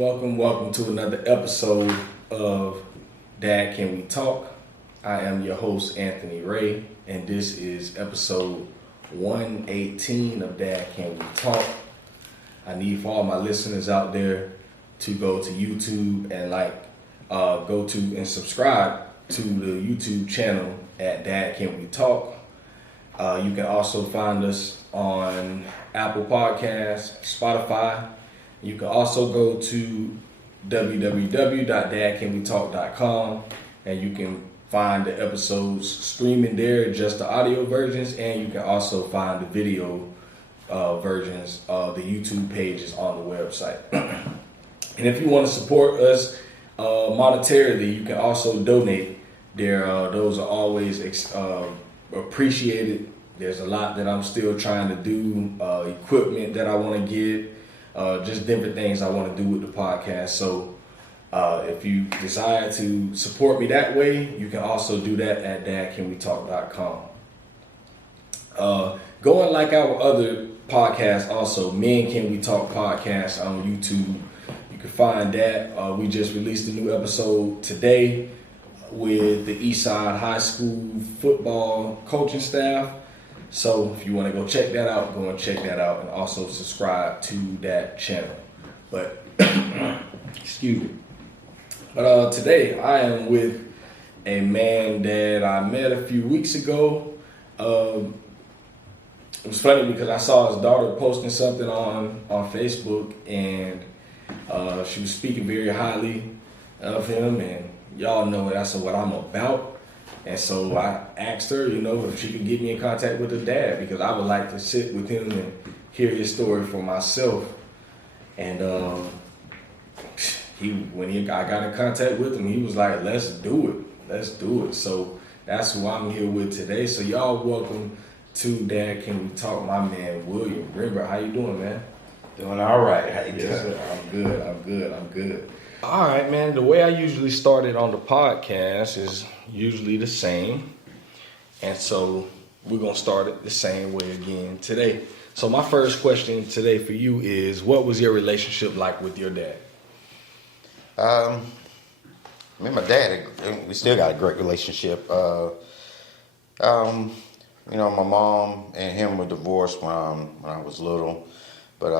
welcome to another episode of Dad Can We Talk? I am your host, Anthony Ray, and this is episode 118 of Dad Can We Talk? I need for all my listeners out there to go to YouTube and go to and subscribe to the YouTube channel at Dad Can We Talk? You can also find us on Apple Podcasts, Spotify. You can also go to www.dadcanwetalk.com and you can find the episodes streaming there, just the audio versions, and you can also find the video versions of the YouTube pages on the website. And if you want to support us monetarily, you can also donate there. Those are always appreciated. There's a lot that I'm still trying to do, equipment that I want to get, just different things I want to do with the podcast. So if you desire to support me that way, you can also do that at dadcanwetalk.com. Going like our other podcasts also, Men Can We Talk podcast on YouTube. You can find that. We just released a new episode today with the Eastside High School football coaching staff. So if you want to go check that out, go and check that out, and also subscribe to that channel. But excuse me. But today I am with a man that I met a few weeks ago. It was funny because I saw his daughter posting something on Facebook, and she was speaking very highly of him, and y'all know that's what I'm about. And so I asked her, if she could get me in contact with her dad, because I would like to sit with him and hear his story for myself. And I got in contact with him, he was like, let's do it. So that's who I'm here with today. So y'all welcome to Dad Can We Talk, my man, William Rembert. How you doing, man? Doing all right. How you doing? Yes, I'm good. All right, man. The way I usually started on the podcast is usually the same. And so we're going to start it the same way again today. So my first question today for you is, what was your relationship like with your dad? Me and my dad, we still got a great relationship. My mom and him were divorced when I was little. But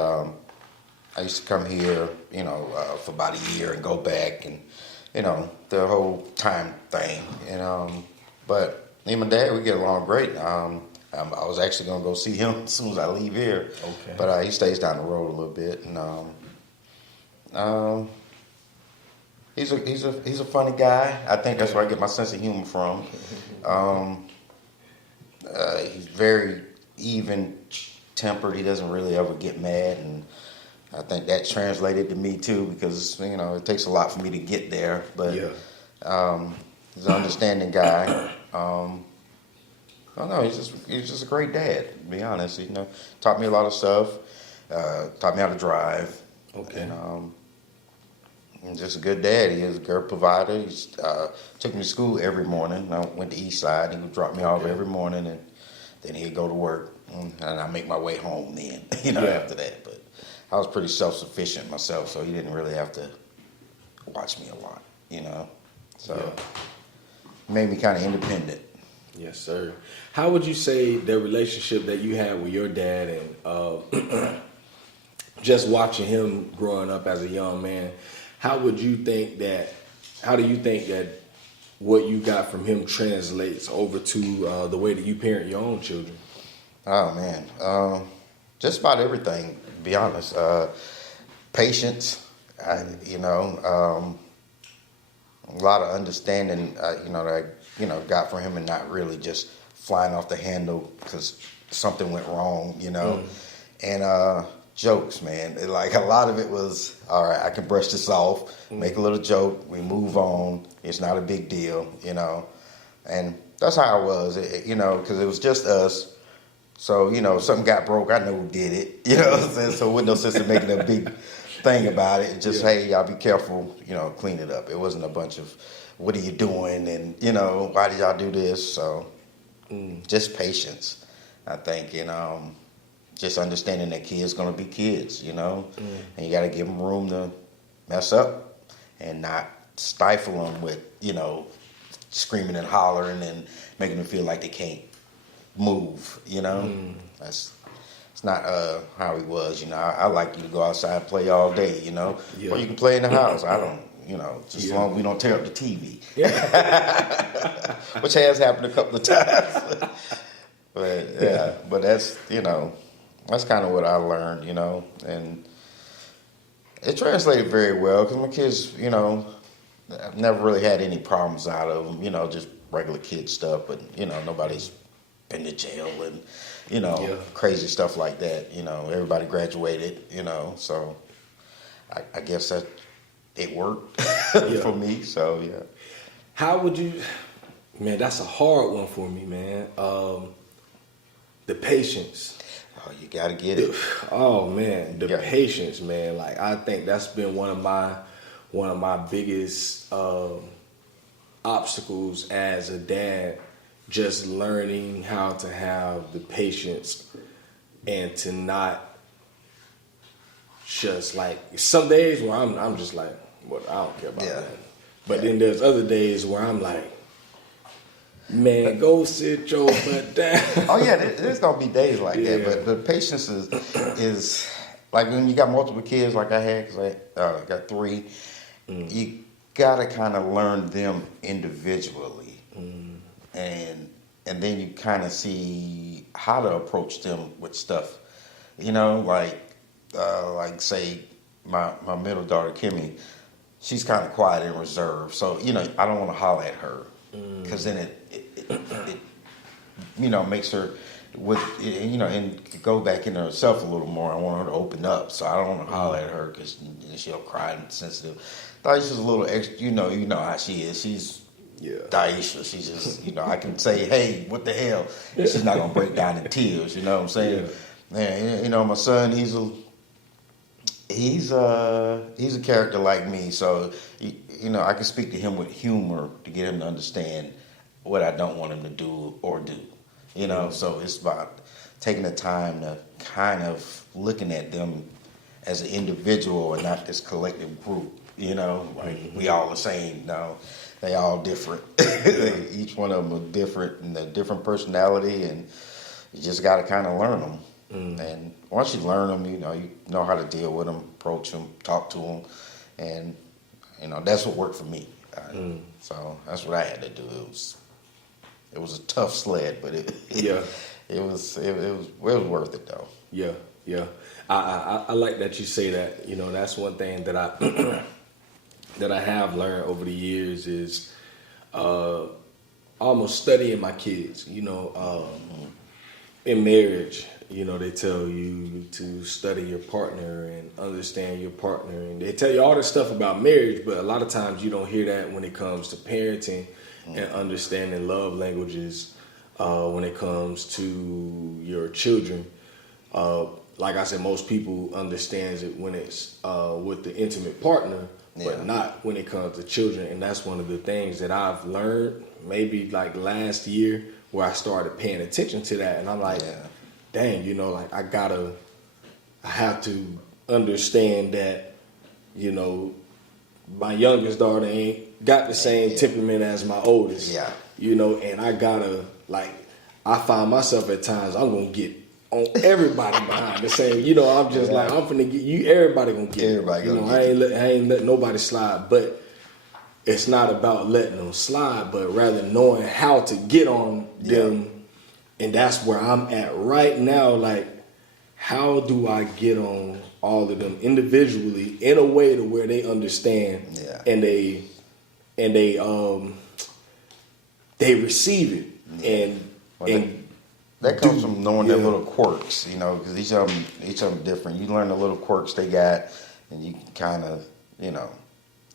I used to come here, for about a year and go back and, the whole time thing. But me and my dad, we get along great. I was actually going to go see him as soon as I leave here. Okay. But he stays down the road a little bit. And he's a funny guy. I think that's where I get my sense of humor from. He's very even-tempered. He doesn't really ever get mad, and I think that translated to me too, because it takes a lot for me to get there. But yeah. He's an understanding guy. He's just a great dad, to be honest. Taught me a lot of stuff. Taught me how to drive. Okay. And just a good dad. He is a good provider. He took me to school every morning. I went to Eastside. He would drop me off every morning, and then he'd go to work, and I make my way home then. After that. But I was pretty self-sufficient myself, so he didn't really have to watch me a lot. So it made me kind of independent. Yes, sir. How would you say the relationship that you had with your dad and just watching him growing up as a young man, how do you think that what you got from him translates over to the way that you parent your own children? Oh, man. Just about everything, to be honest. Patience, a lot of understanding, that I got from him, and not really just flying off the handle because something went wrong, And jokes, man. A lot of it was, all right, I can brush this off, make a little joke, we move on. It's not a big deal, And that's how I was, because it was just us. So, if something got broke, I know who did it. What I'm saying? So with no sense of making a big thing about it. Just, hey, y'all be careful, clean it up. It wasn't a bunch of, what are you doing? And, why did y'all do this? So just patience, I think, just understanding that kids going to be kids, and you got to give them room to, mess up and not stifle them with, screaming and hollering and making them feel like they can't move, That's it's not how he was, I like you to go outside and play all day, or you can play in the house. I don't, just as long as we don't tear up the TV, which has happened a couple of times. But that's that's kind of what I learned, and it translated very well because my kids, I've never really had any problems out of them, just regular kid stuff, but nobody's been to jail and crazy stuff like that. Everybody graduated, so I guess that it worked for me. So yeah. How would you, man? That's a hard one for me, man. The patience. Oh, you gotta get it. Oh man, the patience, man. Like I think that's been one of my biggest obstacles as a dad. Just learning how to have the patience and to not just like some days where I'm just like, well, I don't care about that. But then there's other days where I'm like, man, go sit your butt down. Oh yeah, there's gonna be days like that. But the patience is like when you got multiple kids like I had, because I got 3. You gotta kind of learn them individually. And then you kind of see how to approach them with stuff, like say my middle daughter Kimmy, she's kind of quiet and reserved, so I don't want to holler at her because then it makes her and go back into herself a little more. I want her to open up, so I don't want to holler at her because she'll cry and sensitive. Daisha's a little extra, you know how she is. She's Daisha. She's just, I can say, hey, what the hell? And she's not gonna break down in tears. You know what I'm saying? And my son, he's a character like me. So I can speak to him with humor to get him to understand what I don't want him to do or do. So it's about taking the time to kind of looking at them as an individual and not this collective group. Like we all the same. No, they all different. Each one of them are different and a different personality, and you just got to kind of learn them. And once you learn them, you know how to deal with them, approach them, talk to them, and that's what worked for me. So that's what I had to do. It was a tough sled, but it was worth it though. Yeah. I like that you say that. That's one thing that I that I have learned over the years is almost studying my kids. In marriage, they tell you to study your partner and understand your partner, and they tell you all this stuff about marriage, but a lot of times you don't hear that when it comes to parenting and understanding love languages when it comes to your children. Like I said, most people understands it when it's with the intimate partner, but not when it comes to children. And that's one of the things that I've learned maybe like last year where I started paying attention to that. And I'm like, dang, like I have to understand that, my youngest daughter ain't got the same temperament as my oldest. And I gotta, like, I find myself at times, I'm gonna get on everybody behind the same, I'm just like, I'm finna get you, everybody gonna get everybody it. I ain't letting nobody slide, but it's not about letting them slide, but rather knowing how to get on them. And that's where I'm at right now. Like, how do I get on all of them individually in a way to where they understand and they receive it and that comes from knowing their little quirks, because each of them different. You learn the little quirks they got, and you can kind of,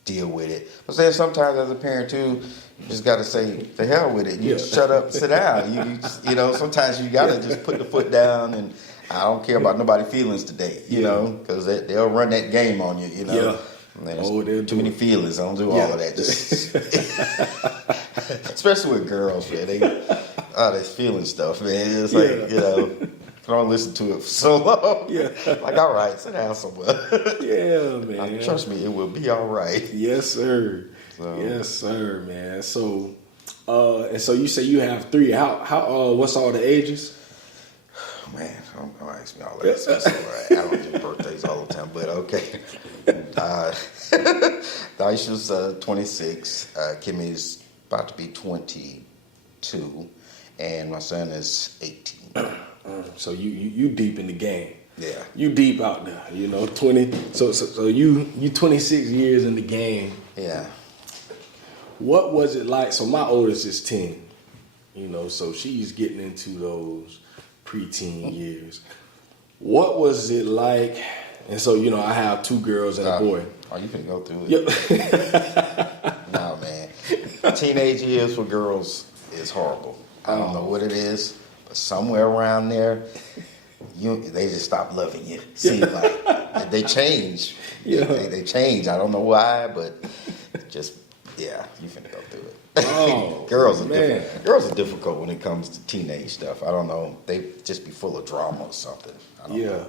deal with it. But then sometimes as a parent too, you just got to say, the hell with it. You shut up, sit down. You just, sometimes you got to just put the foot down, and I don't care about nobody's feelings today, because they'll run that game on you, There's too many feelings. I don't do all of that. Just especially with girls, man. They feeling stuff, man. It's like, I don't listen to it for so long. Yeah. Like, all right, sit down somewhere. Yeah, man. Trust me, it will be all right. Yes, sir. So. Yes, sir, man. So, and so you say you have 3. How what's all the ages? Man, don't ask me all that. So, I don't do birthdays all the time, but okay. Daisha's 26. Kimmy's about to be 22, and my son is 18. So you deep in the game. Yeah. You deep out there, 20. So you 26 years in the game. Yeah. What was it like? So my oldest is 10, so she's getting into those preteen years. What was it like? And so, I have 2 girls and a boy. Oh, you can go through it. Yep. No, man. Teenage years for girls is horrible. I don't know what it is, but somewhere around there, they just stop loving you. Seems like they change. Yeah. They change. I don't know why, but just you finna go through it. Oh, girls are man. different. Girls are difficult when it comes to teenage stuff. I don't know. They just be full of drama or something. I don't know.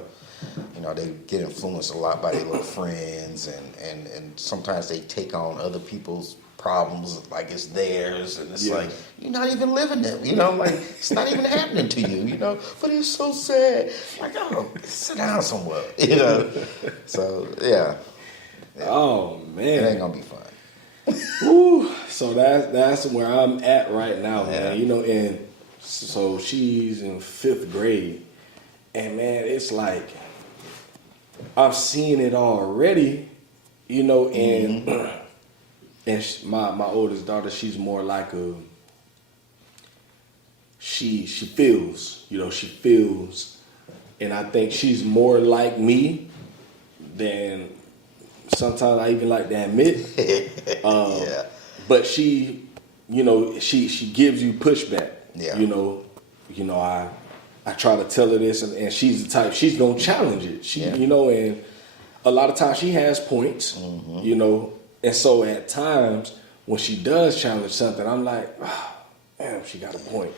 They get influenced a lot by their little friends, and sometimes they take on other people's problems like it's theirs, and it's like, you're not even living them, like it's not even happening to you, but it's so sad. Like, oh, sit down somewhere, So, yeah. Oh, man. It ain't gonna be fun. Woo. So that's where I'm at right now, man. And so she's in 5th grade, and man, it's like I'm seeing it already, and and my oldest daughter, she's more like she feels, she feels, and I think she's more like me than sometimes I even like to admit. But she, she gives you pushback. Yeah. I try to tell her this, and she's the type, she's gonna challenge it. And a lot of times she has points, and so at times when she does challenge something, I'm like, damn, she got a point.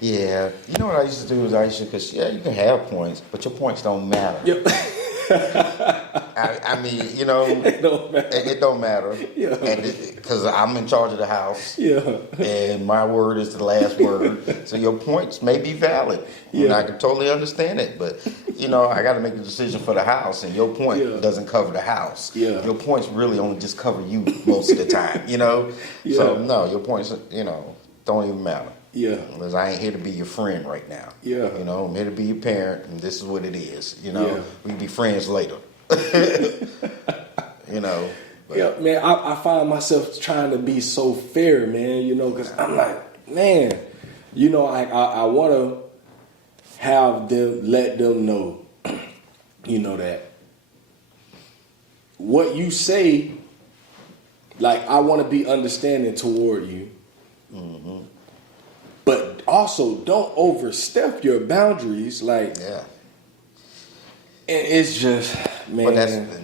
Yeah, you know what I used to do is because you can have points, but your points don't matter. Yep. I mean, it don't matter. It don't matter. Yeah. Because I'm in charge of the house. Yeah. And my word is the last word. So your points may be valid. Yeah. And I can totally understand it. But, I got to make a decision for the house. And your point doesn't cover the house. Yeah. Your points really only just cover you most of the time, Yeah. So, no, your points, don't even matter. Yeah. Because I ain't here to be your friend right now. Yeah. I'm here to be your parent, and this is what it is. Yeah. We can be friends later. But. Yeah, man, I find myself trying to be so fair, man, because I'm like, man, I want to have them, let them know, that what you say, like, I want to be understanding toward you. Mm-hmm. But also, don't overstep your boundaries, like. Yeah. And it's just, man. But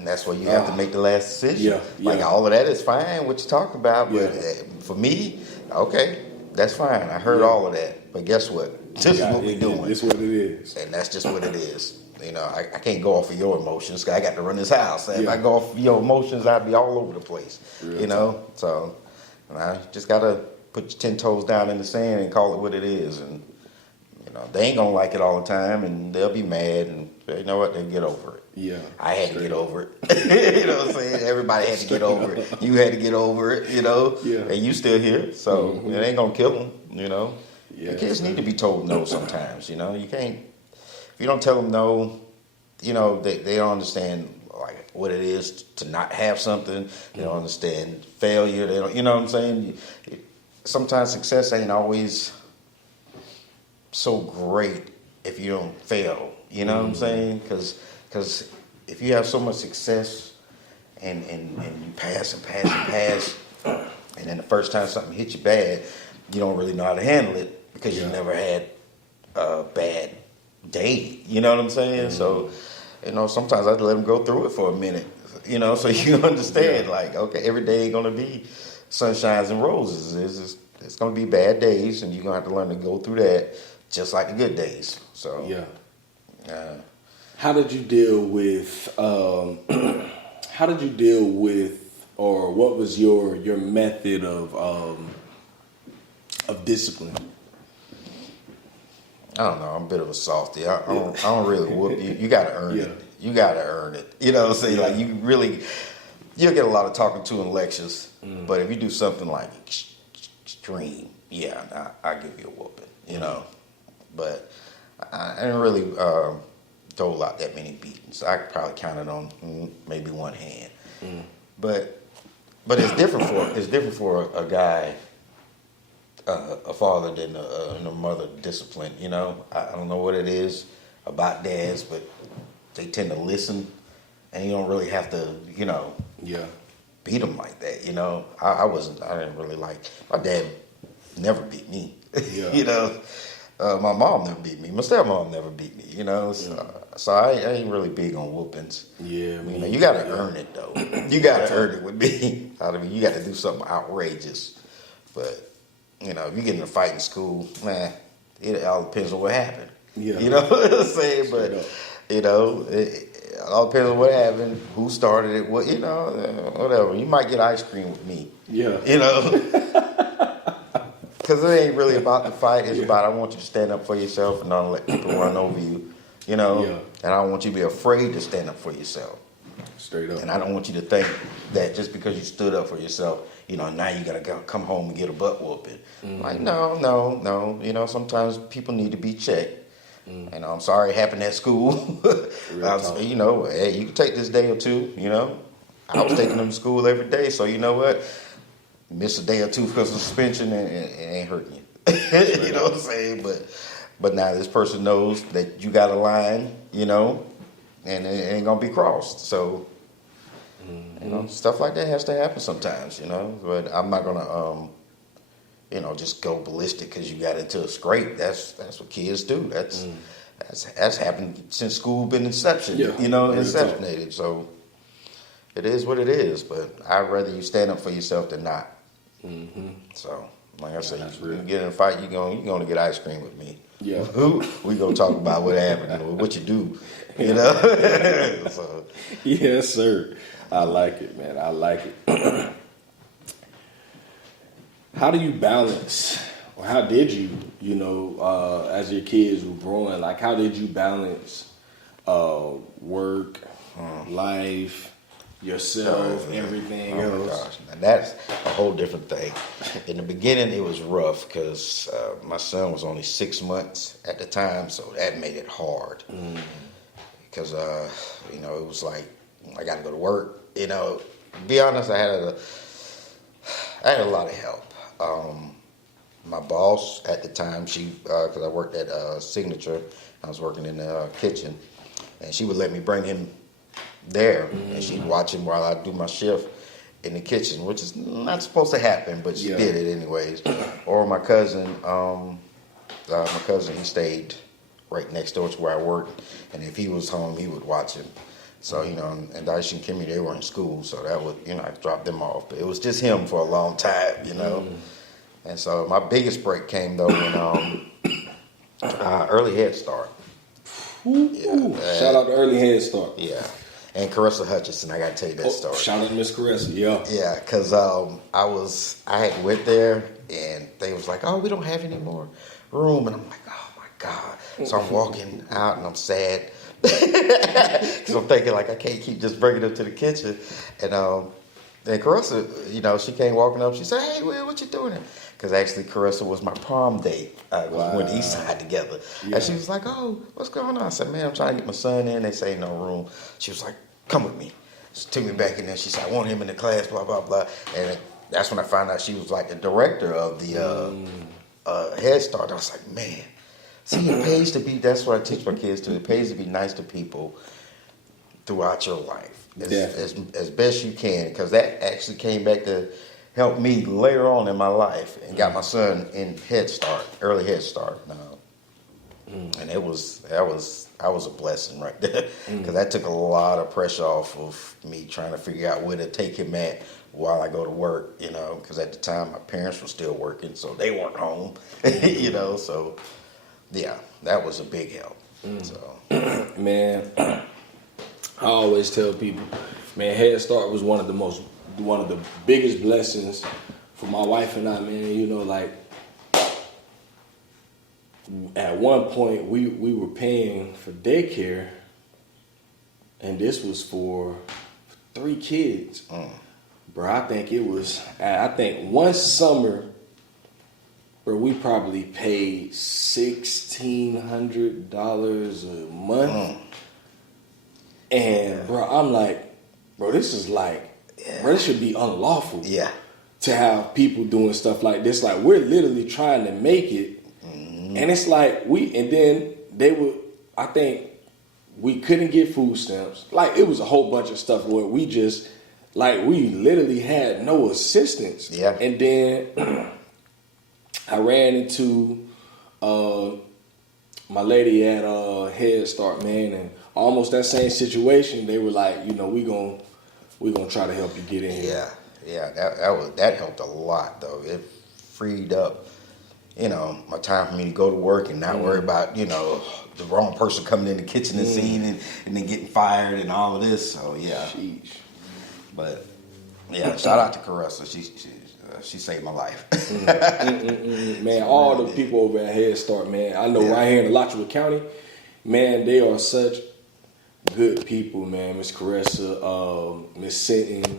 that's where you have to make the last decision. Like, all of that is fine, what you talk about. But for me, okay, that's fine. I heard all of that. But guess what? This is what we're doing. It's what it is. And that's just what it is. I can't go off of your emotions. I got to run this house. If I go off of your emotions, I'd be all over the place. So I just got to put your 10 toes down in the sand and call it what it is. And, they ain't going to like it all the time, and they'll be mad, and you know what? They'll get over it. Yeah. I had to get over it. You know what I'm saying? Everybody had to get over it. You had to get over it, Yeah. And you still here, so it ain't going to kill them, Yeah, the kids need to be told no sometimes, You can't, if you don't tell them no, they don't understand, like, what it is to not have something. They don't understand failure. They don't, you know what I'm saying? Sometimes success ain't always so great if you don't fail, you know what I'm saying? Because if you have so much success and you pass and pass and pass, and then the first time something hits you bad, you don't really know how to handle it because you never had a bad day, you know what I'm saying? So, sometimes I have to let them go through it for a minute, so you understand, like, okay, every day ain't gonna be sunshines and roses. It's gonna be bad days, and you're gonna have to learn to go through that. Just like the good days. So How did you deal with? Or what was your method of discipline? I don't know. I'm a bit of a softy. I don't really whoop you. You got to earn it. You got to earn it. You know what I'm saying? Like you'll get a lot of talking to in lectures. But if you do something like extreme, I give you a whooping. You know. But I didn't really dole out that many beatings. I could probably count it on maybe one hand. But it's different for a guy. A father than a mother discipline, you know. I don't know what it is about dads, but they tend to listen, and you don't really have to, you know, beat them like that, you know. I didn't really like, my dad never beat me, you know. My mom never beat me. My stepmom never beat me, you know. So I ain't really big on whoopings. Yeah, you know, you got to earn it, though. You got to earn it with me. I mean, you got to do something outrageous, but. You know, if you get in a fight in school, man, it all depends on what happened. Yeah. You know what I'm saying? But, you know, it all depends on what happened, who started it, what, you know, whatever. You might get ice cream with me. Yeah. You know? Because it ain't really about the fight. It's about I want you to stand up for yourself and not let people run over you, you know? Yeah. And I don't want you to be afraid to stand up for yourself. Straight up. And I don't want you to think that just because you stood up for yourself, you know, now you got to come home and get a butt whooping. Like, no. You know, sometimes people need to be checked. And I'm sorry it happened at school. You know, hey, you can take this day or two, you know. I was taking them to school every day, so you know what? Miss a day or two because of suspension and it ain't hurting you. You know what I'm saying? But now this person knows that you got a line, you know, and it ain't going to be crossed. So... You know, stuff like that has to happen sometimes, you know. But I'm not gonna, you know, just go ballistic because you got into a scrape. That's what kids do. That's happened since school been inception. Yeah, you know, inceptionated. So it is what it is. But I'd rather you stand up for yourself than not. So, like I said, you get in a fight, you're gonna get ice cream with me. Yeah, we gonna talk about what happened and what you do. You know. So. Yes, sir. I like it, man. I like it. How do you balance, or how did you, you know, as your kids were growing, like how did you balance work, life, yourself, everything else? Gosh. Now that's a whole different thing. In the beginning, it was rough because my son was only 6 months at the time, so that made it hard. Because, you know, it was like, I got to go to work. You know, to be honest, I had a lot of help. My boss at the time, because I worked at Signature, I was working in the kitchen, and she would let me bring him there, and she'd watch him while I do my shift in the kitchen, which is not supposed to happen, but she did it anyways. Or my cousin, he stayed right next door to where I worked, and if he was home, he would watch him. So, you know, and Daisha and Kimmy, they were in school, so that would, you know, I dropped them off. But it was just him for a long time, you know. And so my biggest break came, though, when early Head Start. Shout out to Early Head Start. Yeah. And Carissa Hutchinson, I got to tell you that story. Shout out to Miss Carissa, yeah. Yeah, because I had went there, and they was like, oh, we don't have any more room. And I'm like, oh, my God. So I'm walking out, and I'm sad. Because I'm thinking, like, I can't keep just bringing them to the kitchen. And Carissa, you know, she came walking up. She said, hey, Will, what you doing? Because actually, Carissa was my prom date. We went to East Side together. Yeah. And she was like, oh, what's going on? I said, man, I'm trying to get my son in. They say ain't no room. She was like, come with me. She took me back in there. She said, I want him in the class, blah, blah, blah. And that's when I found out she was like the director of the Head Start. I was like, man. See, it pays to be, that's what I teach my kids to. It pays to be nice to people throughout your life as best you can, because that actually came back to help me later on in my life and got my son in Head Start, early Head Start now. And that was a blessing right there, because that took a lot of pressure off of me trying to figure out where to take him at while I go to work, you know, because at the time my parents were still working, so they weren't home, you know, so... Yeah, that was a big help. So, Man, I always tell people, man, Head Start was one of the biggest blessings for my wife and I, man. You know, like at one point we were paying for daycare, and this was for 3 kids. Bro, I think one summer, bro, we probably paid $1,600 a month. And bro, I'm like, bro, this is like, bro, this should be unlawful. yeah. To have people doing stuff like this. Like, we're literally trying to make it. And it's like, I think we couldn't get food stamps. Like, it was a whole bunch of stuff where we literally had no assistance. Yeah. And then I ran into my lady at Head Start, man, and almost that same situation. They were like, you know, we gonna try to help you get in. Yeah, that helped a lot though. It freed up, you know, my time for me to go to work and not worry about, you know, the wrong person coming in the kitchen and seeing it and then getting fired and all of this. So yeah. Sheesh. But yeah, shout out to Caressa. She saved my life. Man, all the people over at Head Start, man, I know right here in Alachua County, man, they are such good people, man. Miss Caressa, Miss Sinton,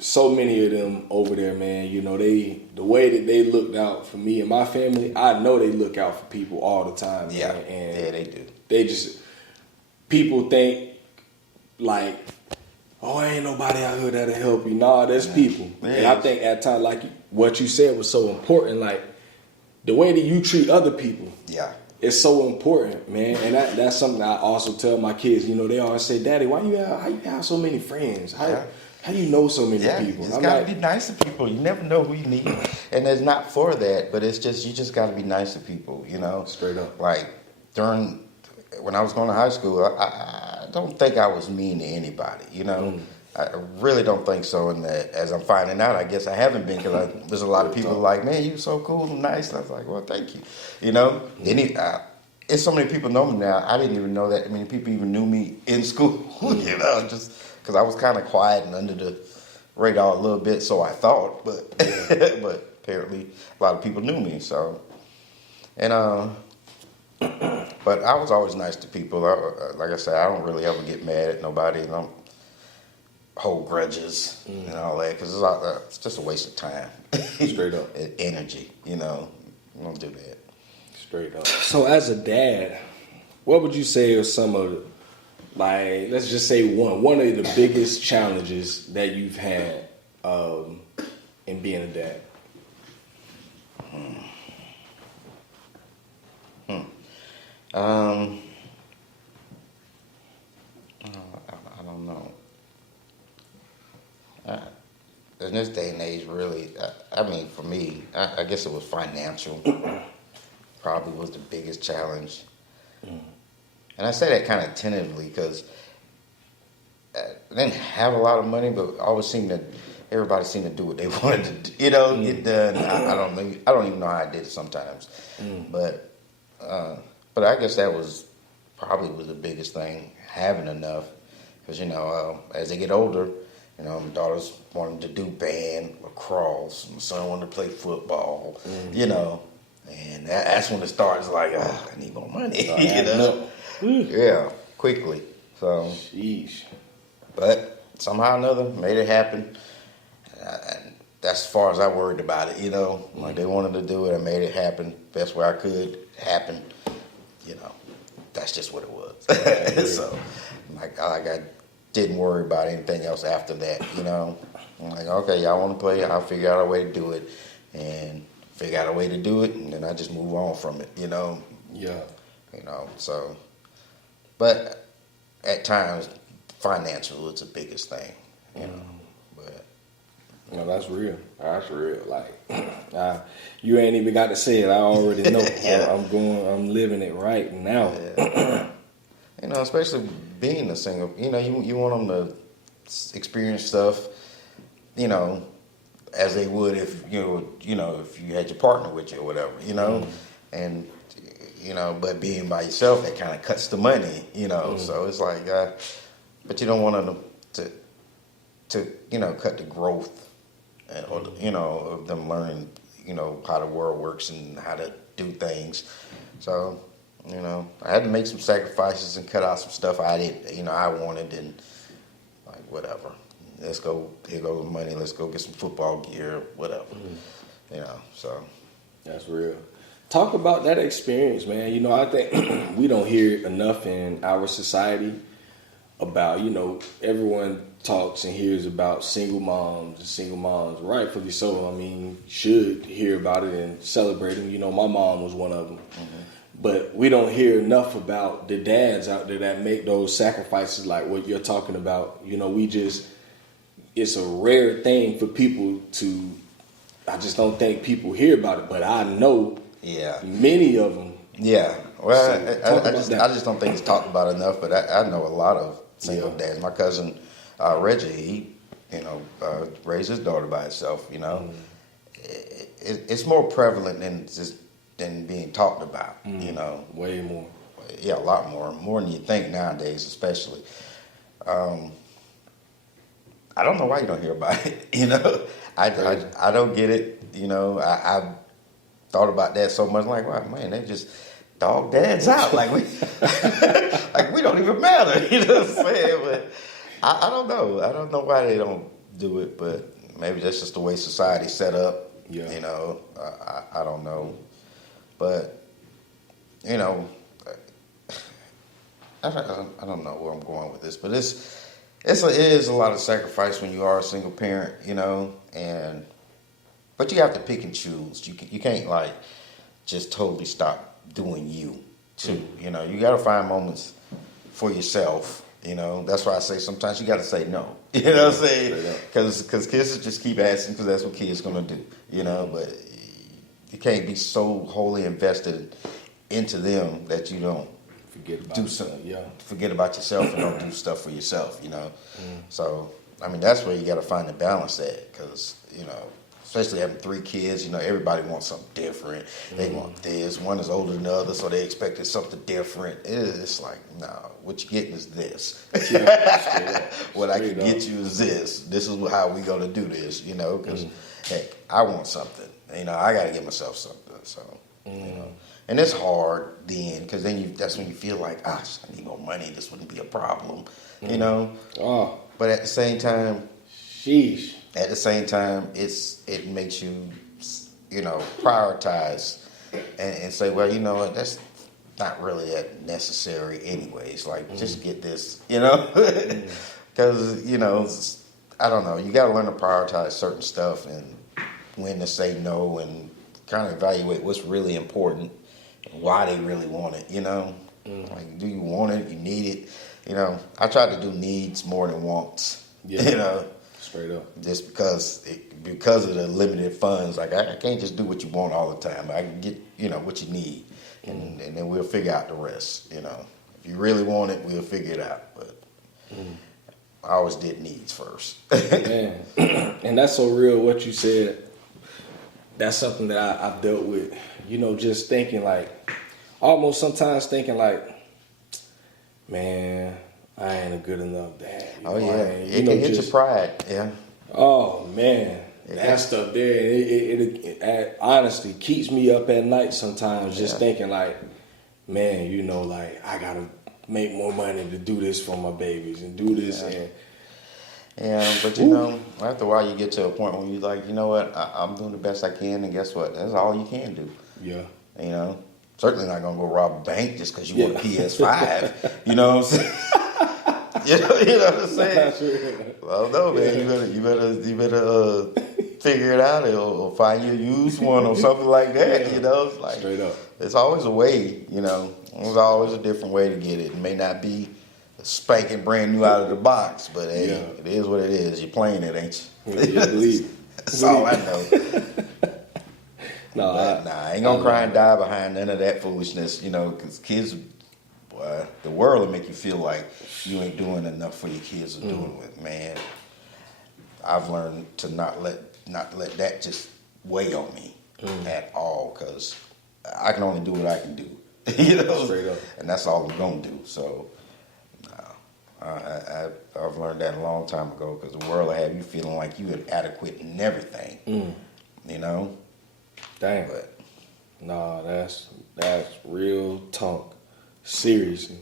so many of them over there, man. You know, the way that they looked out for me and my family, I know they look out for people all the time, Yeah, man. And yeah, they do. People think like, oh, ain't nobody out here that'll help you. Nah, there's people. And I think at times, like what you said was so important, like the way that you treat other people. Yeah. It's so important, man. And that's something I also tell my kids. You know, they always say, Daddy, how you have so many friends? How you know so many people? You just gotta be nice to people. You never know who you need. And it's not for that, but it's just, you just gotta be nice to people, you know? Straight up. Like, when I was going to high school, I don't think I was mean to anybody, you know? I really don't think so. And as I'm finding out, I guess I haven't been, because there's a lot of people like, man, you so cool and nice. And I was like, well, thank you. You know? It's so many people know me now. I didn't even know that many people even knew me in school, you know, just because I was kind of quiet and under the radar a little bit, so I thought. But but apparently a lot of people knew me. So, and but I was always nice to people. Like I said, I don't really ever get mad at nobody. And I don't hold grudges and all that, because it's just a waste of time. Straight up. Energy, you know. Don't do that. Straight up. So as a dad, what would you say are some of the, like, let's just say one of the biggest challenges that you've had in being a dad? I don't know. In this day and age, really, I mean, for me, I guess it was financial. Probably was the biggest challenge. And I say that kind of tentatively because I didn't have a lot of money, but everybody seemed to do what they wanted to do, you know, get done. I don't even know how I did it sometimes. But I guess that was probably the biggest thing, having enough. Because, you know, as they get older, you know, my daughters wanted to do band, lacrosse. My son wanted to play football, you know. And that's when it starts like, I need more money, you know. Yeah, quickly. So, sheesh. But somehow or another, made it happen. And that's as far as I worried about it, you know. Like, they wanted to do it, I made it happen. Best way I could happen, you know. That's just what it was. So, like I didn't worry about anything else after that, you know. I'm like, okay, y'all want to play, I'll figure out a way to do it. And figure out a way to do it, and then I just move on from it, you know. Yeah. You know, so. But at times, financial is the biggest thing, you know. But. No, that's real. That's real. Like, you ain't even got to say it. I already know. Yeah. I'm living it right now. Yeah. You know, especially being a single, you know, you want them to experience stuff, you know, as they would if if you had your partner with you or whatever, you know. And you know, but being by yourself, that kind of cuts the money, you know. So it's like, but you don't want them to you know, cut the growth, or you know, of them learning, you know, how the world works and how to do things. So, you know, I had to make some sacrifices and cut out some stuff I didn't, you know, I wanted, and like whatever. Let's go. Here goes the money. Let's go get some football gear, whatever. You know, so that's real. Talk about that experience, man. You know, I think we don't hear enough in our society about, you know, everyone talks and hears about single moms, rightfully so. I mean, should hear about it and celebrate them. You know, my mom was one of them. But we don't hear enough about the dads out there that make those sacrifices like what you're talking about. You know, it's a rare thing for people to, I just don't think people hear about it, but I know many of them. Yeah. Well, I just don't think it's talked about enough, but I know a lot of single dads. My cousin Reggie, he, you know, raised his daughter by himself, you know. It's more prevalent than being talked about, you know. Way more. Yeah, a lot more than you think nowadays, especially. I don't know why you don't hear about it, you know. I don't get it, you know. I've thought about that so much, like, wow, man, they just dog dads out, like we don't even matter, you know what I'm saying? But I don't know. I don't know why they don't do it, but maybe that's just the way society's set up. Yeah. You know, I don't know, but you know, I don't know where I'm going with this, but it is a lot of sacrifice when you are a single parent, you know, but you have to pick and choose. You can't like just totally stop doing you too. You know, you got to find moments for yourself. You know, that's why I say sometimes you got to say no. You know what I'm saying? Because kids just keep asking because that's what kids gonna do. You know, but you can't be so wholly invested into them that you don't forget about yourself and don't do stuff for yourself. You know, so I mean that's where you got to find the balance at, because you know, especially having 3 kids, you know, everybody wants something different. They want this. One is older than the other, so they expected something different. It's like, no, what you're getting is this. What I can get you is this. This is how we going to do this, you know, because, heck, I want something. You know, I got to get myself something. So, you know, and it's hard then, because then that's when you feel like, I need more money. This wouldn't be a problem, you know. Oh. But at the same time, sheesh. At the same time, it makes you, you know, prioritize and say, well, you know what, that's not really that necessary anyways. Like, just get this, you know, because, you know, I don't know. You got to learn to prioritize certain stuff and when to say no and kind of evaluate what's really important and why they really want it, you know. Like, do you want it? You need it? You know, I try to do needs more than wants, you know. Straight up. Just because of the limited funds, like I can't just do what you want all the time. I can get, you know, what you need, and then we'll figure out the rest. You know, if you really want it, we'll figure it out. But I always did needs first. Man, and that's so real. What you said. That's something that I've dealt with. You know, just thinking like, almost sometimes thinking like, man, I ain't a good enough dad. It can hit your pride. Yeah. Oh man, that stuff there. It honestly keeps me up at night sometimes, just thinking like, man, you know, like I gotta make more money to do this for my babies and do this but you know, after a while you get to a point where you're like, you know what, I'm doing the best I can, and guess what? That's all you can do. Yeah. You know, certainly not gonna go rob a bank just because you want a PS5. You know what I'm saying? You know what I'm saying? Well, no, man. You better figure it out or find you a used one or something like that. You know, it's like straight up. It's always a way. You know, there's always a different way to get it. It may not be spanking brand new out of the box, but hey, it is what it is. You're playing it, ain't you? Yeah, believe. That's all I know. I ain't gonna cry and die behind none of that foolishness. You know, because kids. The world will make you feel like you ain't doing enough for your kids to do it with. Man, I've learned to not let that just weigh on me at all, because I can only do what I can do. You know, straight up. and that's all I'm gonna do. So, I've learned that a long time ago because the world will have you feeling like you inadequate in everything. You know, Dang. but Nah, that's real talk. Seriously.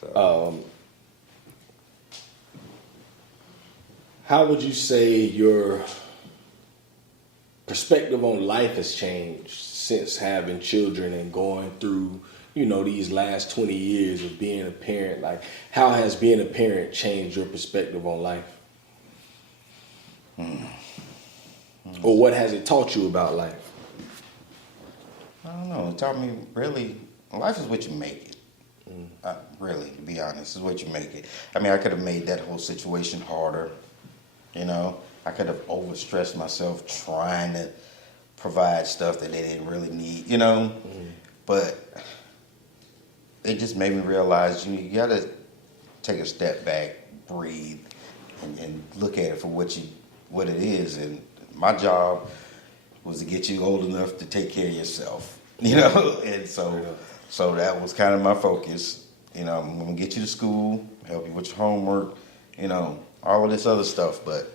so, How would you say your perspective on life has changed since having children and going through, these last 20 years of being a parent? Like, how has being a parent changed your perspective on life? Or what has it taught you about life? I don't know. It taught me really, life is what you make it. Really, to be honest, is what you make it. I mean, I could have made that whole situation harder. I could have overstressed myself trying to provide stuff that they didn't really need, But it just made me realize you got to take a step back, breathe, and look at it for what it is. And my job was to get you old enough to take care of yourself, And so that was kind of my focus. I'm gonna get you to school, help you with your homework, all of this other stuff. But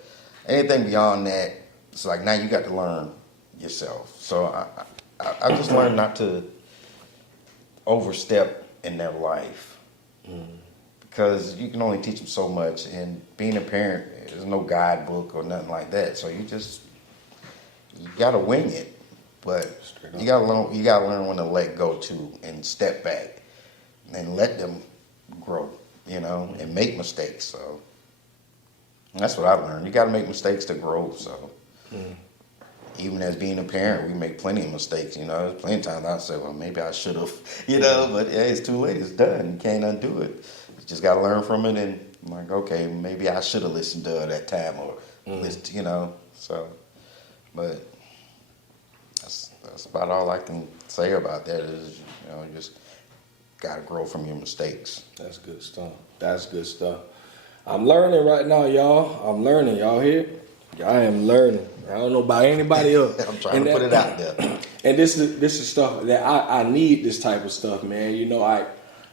anything beyond that, it's like now you got to learn yourself. So I just learned not to overstep in that life because you can only teach them so much. And being a parent, there's no guidebook or nothing like that. So you got to wing it. But you got to learn when to let go too and step back and let them grow, and make mistakes. So that's what I've learned. You got to make mistakes to grow. So even as being a parent, we make plenty of mistakes. There's plenty of times I say, well, maybe I should have, but it's too late. It's done. You can't undo it. You just got to learn from it. And I'm like, okay, maybe I should have listened to her that time or listened, So, but that's about all I can say about that is, you just got to grow from your mistakes. That's good stuff. I'm learning right now, y'all. I'm learning. Y'all hear? I am learning. I don't know about anybody else. I'm trying to put it out there. And this is stuff that I need this type of stuff, man. I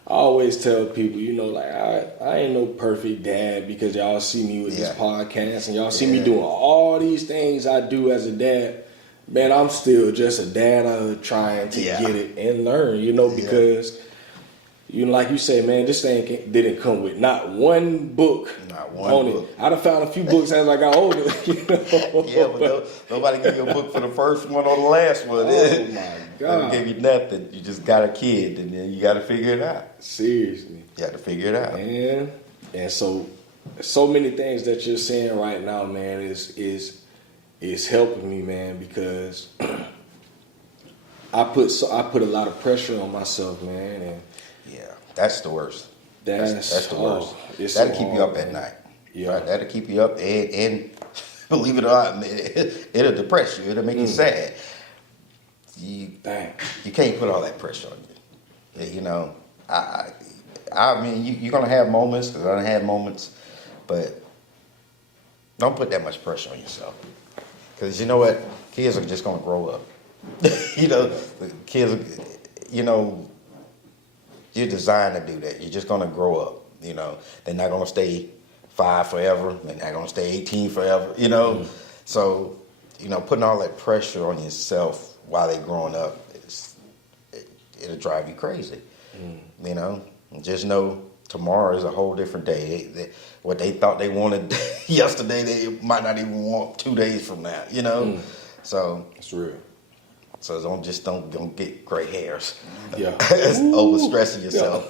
always tell people, I ain't no perfect dad because y'all see me with this podcast and y'all see me doing all these things I do as a dad. Man, I'm still just a dad trying to get it and learn, because like you say, man, this thing didn't come with not one book. Not one on book. it. I done found a few books as I got older. Yeah, but nobody give you a book for the first one or the last one. Oh my God. They give you nothing. You just got a kid, and then you got to figure it out. Seriously. You got to figure it out. And so many things that you're saying right now, man, is helping me, man, because I put a lot of pressure on myself, man, and that's the worst. That's the worst. That'll keep you up at night. Yeah, right? That'll keep you up, and believe it or not, it'll depress you. It'll make you sad. You can't put all that pressure on you. I mean, you're gonna have moments. Cause I done had moments, but don't put that much pressure on yourself. Cause you know what, kids are just gonna grow up. Kids, you're designed to do that. You're just gonna grow up. They're not gonna stay 5 forever. They're not gonna stay 18 forever. So putting all that pressure on yourself while they're growing up, it'll drive you crazy. Just know tomorrow is a whole different day. What they thought they wanted yesterday, they might not even want 2 days from now. So it's real. So don't get gray hairs. Yeah. Overstressing yourself.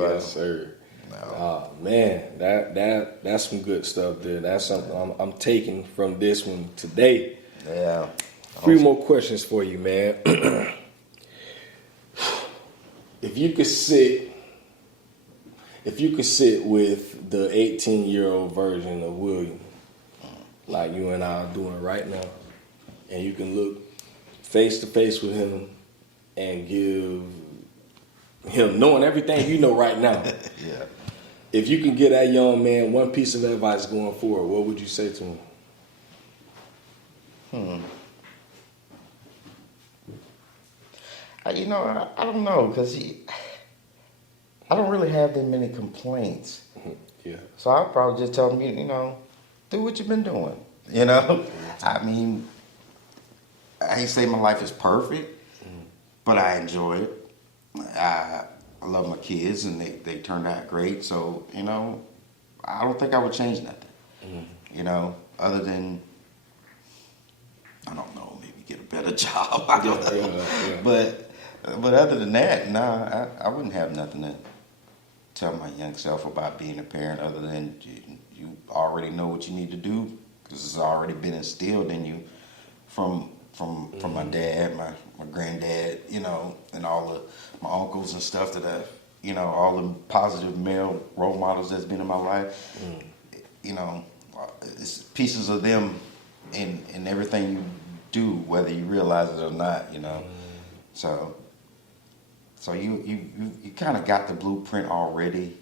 Yes, sir. No. Oh man, that's some good stuff there. That's something I'm taking from this one today. Yeah. 3 more questions for you, man. If you could sit with the 18-year-old version of William, like you and I are doing right now, and you can look face to face with him and give him, knowing everything you know right now. Yeah. If you can give that young man one piece of advice going forward, what would you say to him? I don't know, because I don't really have that many complaints. Yeah. So I'll probably just tell him, do what you've been doing. I mean, I ain't say my life is perfect, but I enjoy it. I love my kids, and they turned out great. So, I don't think I would change nothing. Other than, I don't know, maybe get a better job. I don't know. Yeah. But other than that, nah, I wouldn't have nothing to tell my young self about being a parent, other than you already know what you need to do, because it's already been instilled in you from my dad, my granddad, and all my uncles and stuff that all the positive male role models that's been in my life. It's pieces of them in everything you do, whether you realize it or not. So you kind of got the blueprint already.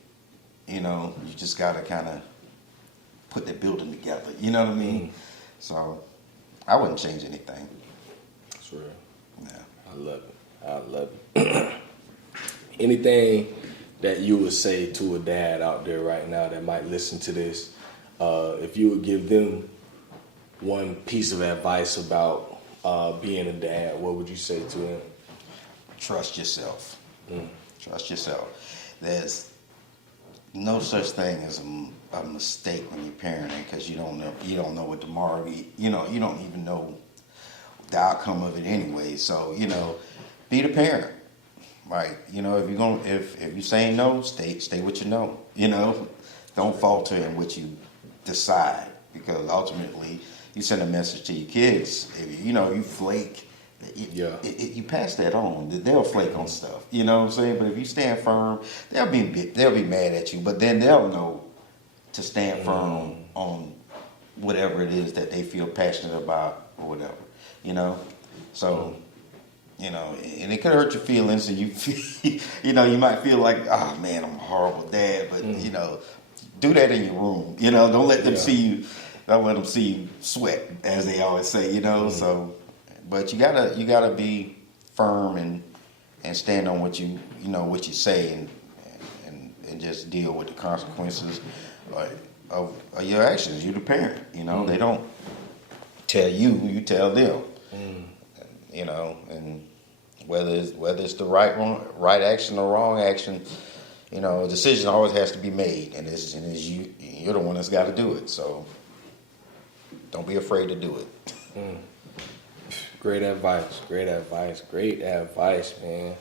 You just got to kind of put the building together. You know what I mean? So I wouldn't change anything. That's real. Yeah. I love it. Anything that you would say to a dad out there right now that might listen to this, if you would give them one piece of advice about being a dad, what would you say to him? Trust yourself. Trust yourself. There's no such thing as a mistake when you're parenting, because you don't know what tomorrow. You don't even know the outcome of it anyway. So be the parent. Right? If you say no, stay what you know. Don't falter in what you decide, because ultimately you send a message to your kids. If you flake, you pass that on. They'll flake on stuff. You know what I'm saying? But if you stand firm, they'll be mad at you. But then they'll know to stand firm on whatever it is that they feel passionate about or whatever. So. And it could hurt your feelings, and you might feel like, oh man, I'm a horrible dad. But do that in your room. Don't let them see you. Don't let them see you sweat, as they always say. So, but you gotta be firm and stand on what you say, and just deal with the consequences of your actions. You're the parent. They don't tell you tell them. And whether it's the right action or wrong action, a decision always has to be made, and you're the one that's got to do it. So don't be afraid to do it. Great advice, man.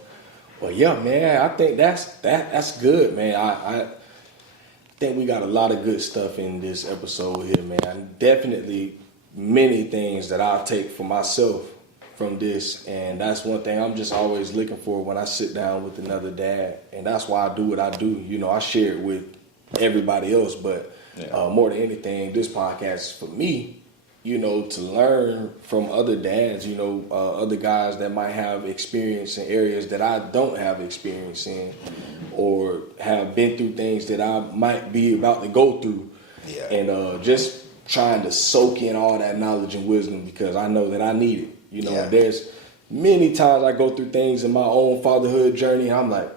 Well, yeah, man, I think that's good, man. I think we got a lot of good stuff in this episode here, man. Definitely many things that I'll take for myself from this, and that's one thing I'm just always looking for when I sit down with another dad, and that's why I do what I do. I share it with everybody else, but more than anything, this podcast is for me, to learn from other dads, other guys that might have experience in areas that I don't have experience in, or have been through things that I might be about to go through, and just trying to soak in all that knowledge and wisdom, because I know that I need it. There's many times I go through things in my own fatherhood journey, and I'm like,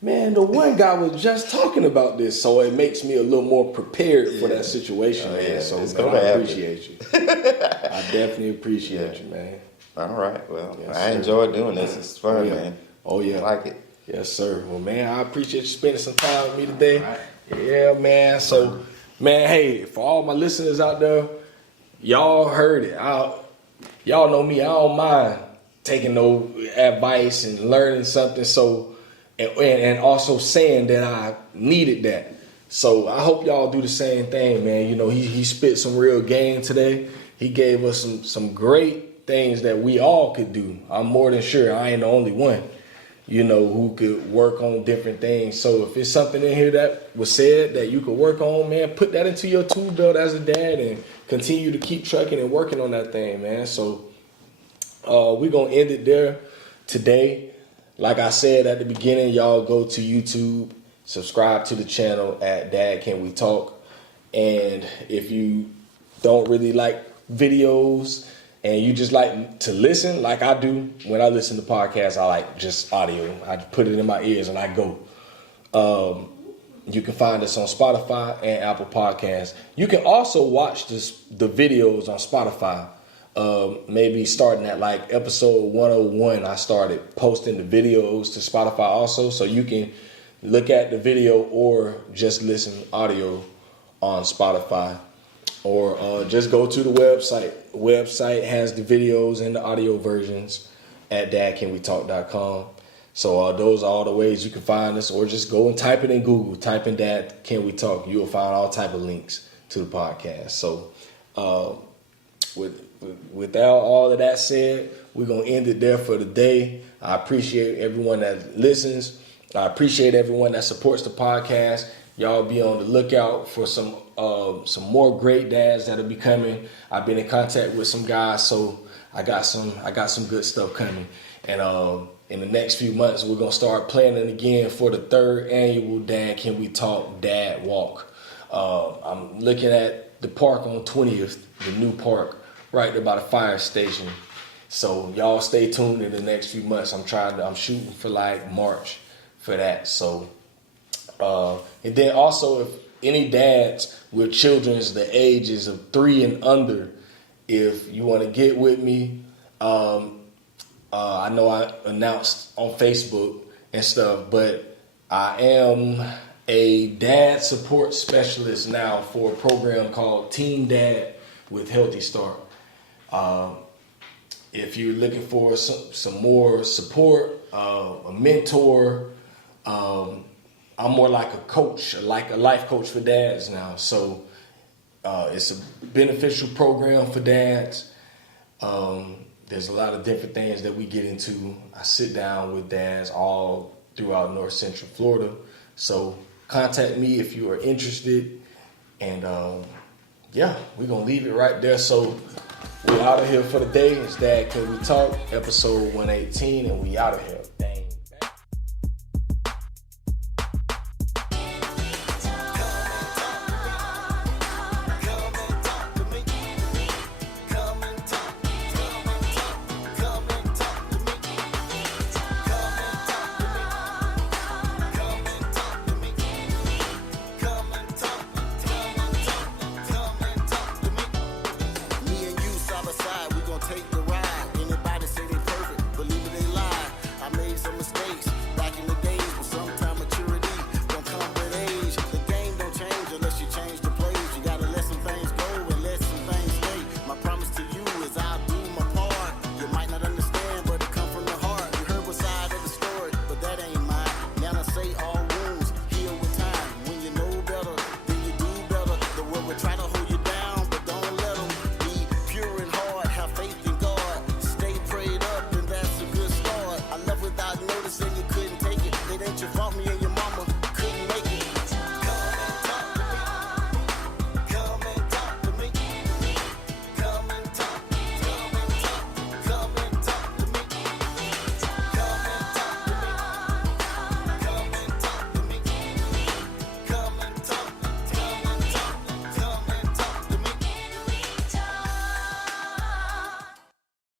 man, the one guy was just talking about this, so it makes me a little more prepared for that situation, man. So man, I appreciate you. I definitely appreciate you, man. All right, well, yes, I enjoy doing this. It's fun, man. Oh yeah, I like it. Yes, sir. Well, man, I appreciate you spending some time with me today. Right. Yeah, man. So, man, hey, for all my listeners out there, y'all heard it. Y'all know me. I don't mind taking no advice and learning something. So, and also saying that I needed that. So I hope y'all do the same thing, man. He spit some real game today. He gave us some great things that we all could do. I'm more than sure I ain't the only one, who could work on different things. So if it's something in here that was said that you could work on, man, put that into your tool belt as a dad and continue to keep trucking and working on that thing, man. So we're going to end it there today. Like I said at the beginning, y'all go to YouTube, subscribe to the channel at Dad Can We Talk. And if you don't really like videos and you just like to listen like I do. When I listen to podcasts, I like just audio. I put it in my ears and I go. You can find us on Spotify and Apple Podcasts. You can also watch the videos on Spotify. Maybe starting at like episode 101, I started posting the videos to Spotify also. So you can look at the video or just listen audio on Spotify. Or just go to the website. The website has the videos and the audio versions at dadcanwetalk.com. So those are all the ways you can find us. Or just go and type it in Google. Type in Dad Can We Talk. You will find all type of links to the podcast. So without all of that said, we're going to end it there for the day. I appreciate everyone that listens. I appreciate everyone that supports the podcast. Y'all be on the lookout for some more great dads that'll be coming. I've been in contact with some guys, so I got some good stuff coming. And in the next few months, we're gonna start planning again for the 3rd annual Dad Can We Talk Dad Walk. I'm looking at the park on 20th, the new park, right there by the fire station. So y'all stay tuned in the next few months. I'm shooting for like March for that. So. And then also, if any dads with children the ages of 3 and under, if you want to get with me, I know I announced on Facebook and stuff, but I am a dad support specialist now for a program called Teen Dad with Healthy Start. If you're looking for some more support, a mentor, I'm more like a coach, like a life coach for dads now. So it's a beneficial program for dads. There's a lot of different things that we get into. I sit down with dads all throughout North Central Florida. So contact me if you are interested. And we're going to leave it right there. So we're out of here for the day. It's Dad Can We Talk, episode 118, and we out of here.